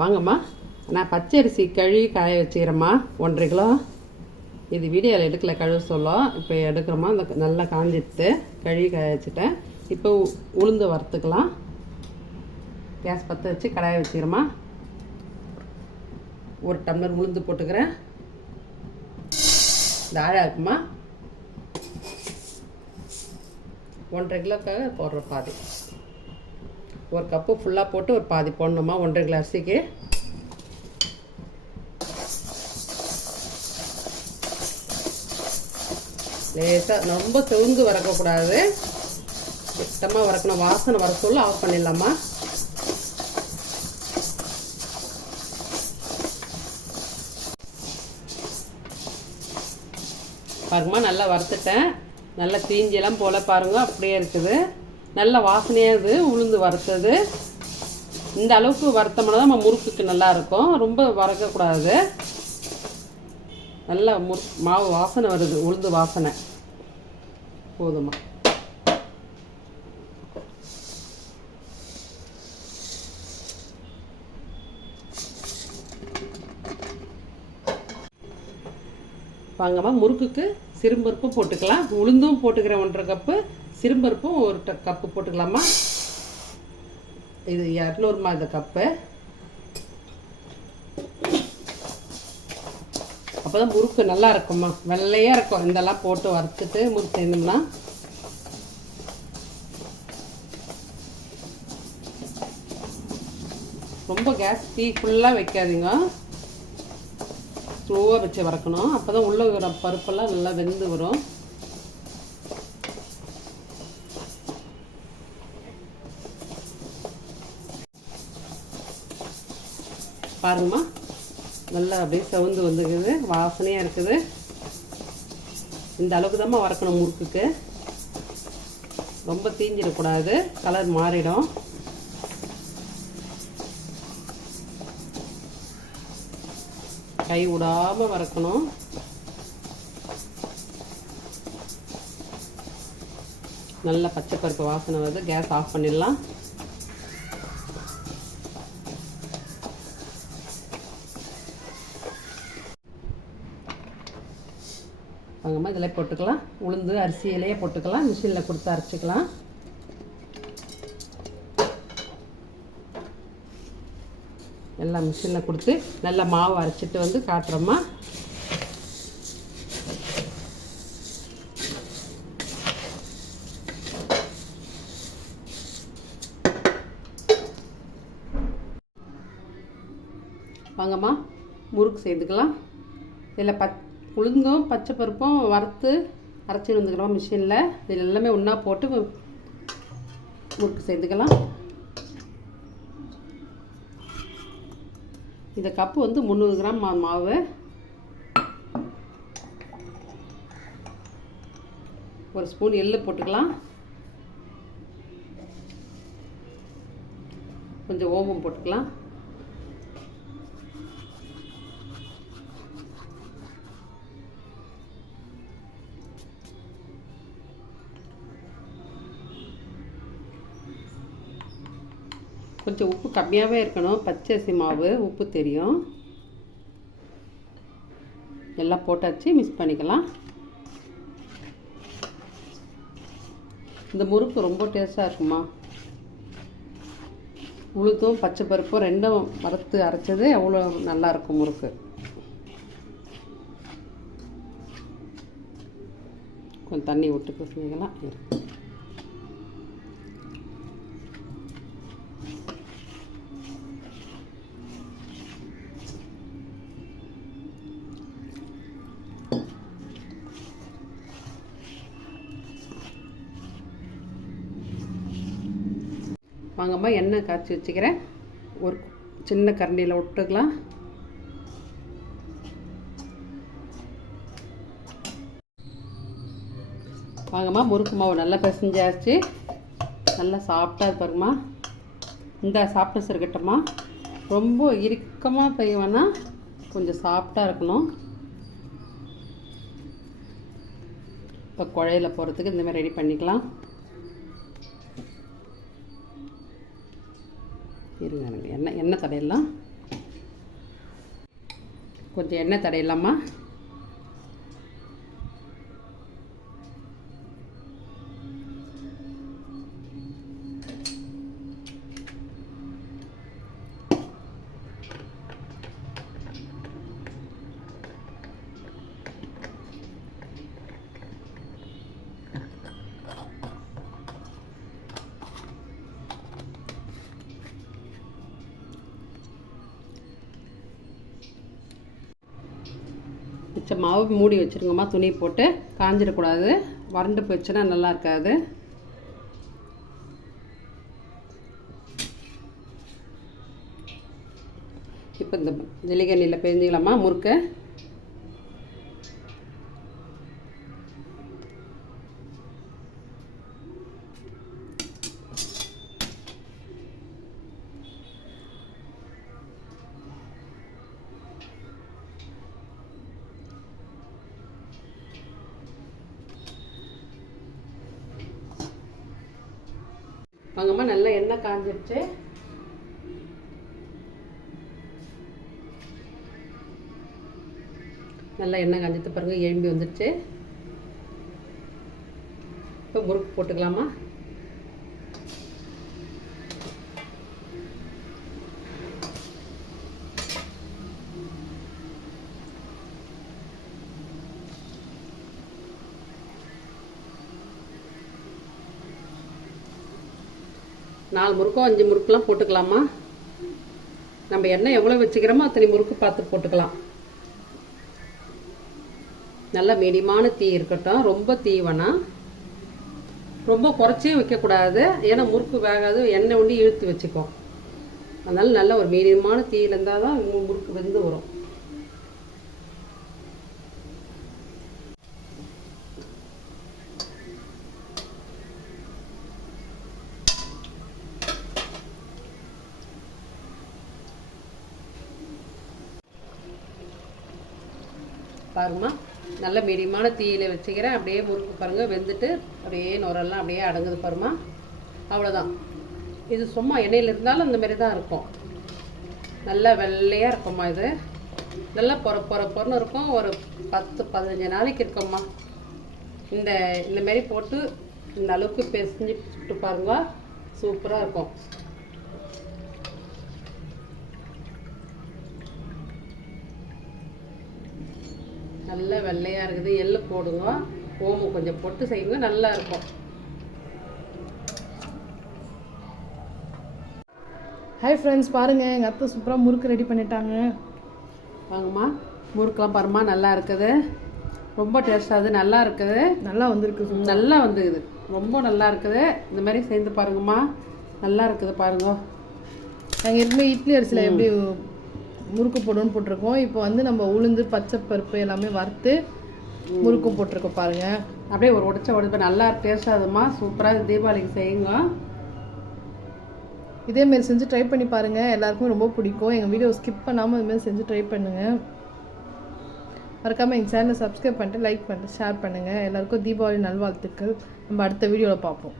வாங்கம்மா. நான் பச்சரிசி கழுவி காய வச்சுக்கிறேம்மா 1.5 கிலோ. இது வீடியோவில் எடுக்கல, கழுவ சொல்லும். இப்போ எடுக்கிறோமா, அந்த நல்லா காஞ்சிடுத்து கழுவி காய வச்சுட்டேன். இப்போ உளுந்து வறுத்துக்கலாம். கேஸ் பற்ற வச்சு கடாயை வச்சுக்கிறோமா. 1 டம்ளர் உளுந்து போட்டுக்கிறேன். இந்த ஆழம் இருக்குமா, 1.5 கிலோக்காக போடுற பாதி. 1 கப்பு ஃபுல்லாக போட்டு ஒரு பாதி போடணுமா 1.5 கிலோ அரிசிக்கு. லேசாக ரொம்ப செவுந்து வறக்கக்கூடாது, சுத்தமாக வறக்கணும். வாசனை வர சொல்ல ஆஃப் பண்ணிடலாமா. பாருங்கம்மா, நல்லா வறுத்துட்டேன். நல்லா தீஞ்செல்லாம் போல பாருங்க, அப்படியே இருக்குது. நல்ல வாசனையாக இருக்குது உளுந்து வறுத்தது. இந்த அளவுக்கு வறுத்தோம்னா தான் நம்ம முறுக்குக்கு நல்லாயிருக்கும். ரொம்ப வறுக்கக்கூடாது. நல்லா மாவு வாசனை வருது, உளுந்து வாசனை. போதுமா. வாங்கம்மா, முறுக்குக்கு சிறும்பருப்பும் போட்டுக்கலாம். உளுந்தும் போட்டுக்கிறேன் 1.5 கப்பு, சிறும்பருப்பும் 1 கப்பு போட்டுக்கலாமா. இது 200மா இந்த கப்பு. அப்போ தான் முறுக்கு நல்லா இருக்கும்மா, வெள்ளையாக இருக்கும். இதெல்லாம் போட்டு வறுத்துட்டு முறுக்கு செய்யணும்னா. ரொம்ப கேஸ் டீ ஃபுல்லாக வைக்காதீங்க, ஸ்லோவாக வச்சு வறுக்கணும். அப்போ தான் உள்ள இருக்கிற பருப்பெல்லாம் நல்லா வெந்து வரும். பாருங்கம்மா, நல்லா அப்படியே சவுந்து வந்துக்குது, வாசனையாக இருக்குது. இந்த அளவுக்கு தான் வறுக்கணும் முறுக்குக்கு. ரொம்ப தீஞ்சிடக்கூடாது, கலர் மாறிடும். கை விடாமல் வறுக்கணும். நல்லா பச்சை பருப்பு வாசனை வருது. கேஸ் ஆஃப் பண்ணிடலாம். வாங்கம்மா, இதில் போட்டுக்கலாம். உளுந்து அரிசியிலேயே போட்டுக்கலாம், மிஷினில் கொடுத்து அரைச்சிக்கலாம். எல்லாம் மிஷினில் கொடுத்து நல்லா மாவு அரைச்சிட்டு வந்து காட்டுறோம்மா. வாங்கம்மா, முறுக்கு செய்துக்கலாம். இதில் உளுந்தும் பச்சை பருப்பும் வறுத்து அரைச்சி வந்துக்கிறோம் மிஷினில். இதில் எல்லாமே ஒன்றா போட்டு முறுக்கு செய்துக்கலாம். இந்த கப்பு வந்து 300 கிராம் மாவு. ஒரு ஸ்பூன் எள்ளு போட்டுக்கலாம். கொஞ்சம் ஓமம் போட்டுக்கலாம். கொஞ்சம் உப்பு கம்மியாகவே இருக்கணும், பச்சரிசி மாவு உப்பு தெரியும். எல்லாம் போட்டாச்சு, மிக்ஸ் பண்ணிக்கலாம். இந்த முறுக்கு ரொம்ப டேஸ்ட்டாக இருக்குமா. உளுந்தும் பச்சை பருப்பும் ரெண்டும் வறுத்து அரைச்சது அவ்வளோ நல்லாயிருக்கும் முறுக்கு. கொஞ்சம் தண்ணி விட்டு பிசைஞ்சிக்கலாம். வாங்கம்மா, எண்ணெய் காய்ச்சி வச்சுக்கிறேன். ஒரு சின்ன கரண்டியில் விட்டுக்கலாம். வாங்கம்மா, முறுக்கு மாவு நல்லா பிசைஞ்சாச்சு. நல்லா சாஃப்டாக பாருங்கம்மா. இந்த சாஃப்ட்னஸ் இருக்கட்டும்மா. ரொம்ப இறுக்கமாக செய்வேன்னா கொஞ்சம் சாஃப்டாக இருக்கணும். இப்போ குழையில போகிறதுக்கு இந்தமாதிரி ரெடி பண்ணிக்கலாம். இருங்க எண்ணெய் தடையெல்லாம் கொஞ்சம் எண்ணெய் தடையில்லாமா. மிச்ச மாவு மூடி வச்சுருங்கம்மா. துணி போட்டு காஞ்சிடக்கூடாது, வறண்டு போயிடுச்சுன்னா நல்லா இருக்காது. இப்போ இந்த ஜல்லிகண்ணியில் பிழிஞ்சிக்கலாமா முறுக்கு. வாங்கம்மா, நல்லா எண்ணெய் காஞ்சிடுச்சு. நல்லா எண்ணெய் காஞ்சிட்டு பாருங்கள், எழும்பி வந்துடுச்சு. இப்போ முறுக்கு போட்டுக்கலாமா. நாலு முறுக்கோ 5 முறுக்குலாம் போட்டுக்கலாமா. நம்ம எண்ணெய் எவ்வளோ வச்சுக்கிறோமோ அத்தனை முறுக்கு பார்த்து போட்டுக்கலாம். நல்லா மீடியமான தீ இருக்கட்டும், ரொம்ப தீ வேணாம், ரொம்ப குறைச்சியும் வைக்கக்கூடாது. ஏன்னா முறுக்கு வேகாது, எண்ணெய் ஒண்டி இழுத்து வச்சுக்கோ. அதனால நல்ல ஒரு மீடியமான தீயில் இருந்தால் தான் முறுக்கு வெந்து வரும். பாருங்கம்மா, நல்ல மீடியமான தீயில வச்சுக்கிறேன். அப்படியே முறுக்கு பாருங்கள் வெந்துட்டு அப்படியே நுரெல்லாம் அப்படியே அடங்குது பாருமா. அவ்வளோதான். இது சும்மா எண்ணெயில் இருந்தாலும் இந்த மாதிரி தான் இருக்கும். நல்லா வெள்ளையாக இருக்கும்மா. இது நல்லா பொறன்னு இருக்கும். ஒரு 10-15 நாளைக்கு இருக்கும்மா. இந்த மாரி போட்டு இந்த அளவுக்கு பிசைஞ்சு சுட்டு பாருங்க, சூப்பராக இருக்கும். நல்ல வெள்ளையாக இருக்குது. எள்ளு போடுங்க, ஓமம் கொஞ்சம் போட்டு செய்யுங்க, நல்லா இருக்கும். ஹாய் ஃப்ரெண்ட்ஸ், பாருங்கள் எங்கள் அத்தை சூப்பராக முறுக்கு ரெடி பண்ணிட்டாங்க. வாங்கம்மா, முறுக்கெலாம் பாருமா, நல்லா இருக்குது. ரொம்ப டேஸ்டாக நல்லா இருக்குது. நல்லா வந்துருக்கு, நல்லா வந்துக்குது, ரொம்ப நல்லா இருக்குது. இந்த மாதிரி சேர்ந்து பாருங்கம்மா, நல்லா இருக்குது பாருங்க. நாங்கள் ஏற்கனவே இட்லி அரிசியில் எப்படி முறுக்கு போடுன்னு போட்டிருக்கோம். இப்போ வந்து நம்ம உளுந்து பச்சை பருப்பு எல்லாமே வறுத்து முறுக்கு போட்டிருக்கோம் பாருங்கள். அப்படியே ஒரு உடச்ச நல்லா டேஸ்டாகுதுமா. சூப்பராக தீபாவளிக்கு செய்யுங்க. இதேமாரி செஞ்சு ட்ரை பண்ணி பாருங்கள், எல்லாருக்குமே ரொம்ப பிடிக்கும். எங்கள் வீடியோ ஸ்கிப் பண்ணாமல் இதுமாரி செஞ்சு ட்ரை பண்ணுங்கள். மறக்காமல் எங்கள் சேனலை சப்ஸ்கிரைப் பண்ணிட்டு லைக் பண்ணிட்டு ஷேர் பண்ணுங்கள். எல்லாருக்கும் தீபாவளி நல்வாழ்த்துக்கள். நம்ம அடுத்த வீடியோவில் பார்ப்போம்.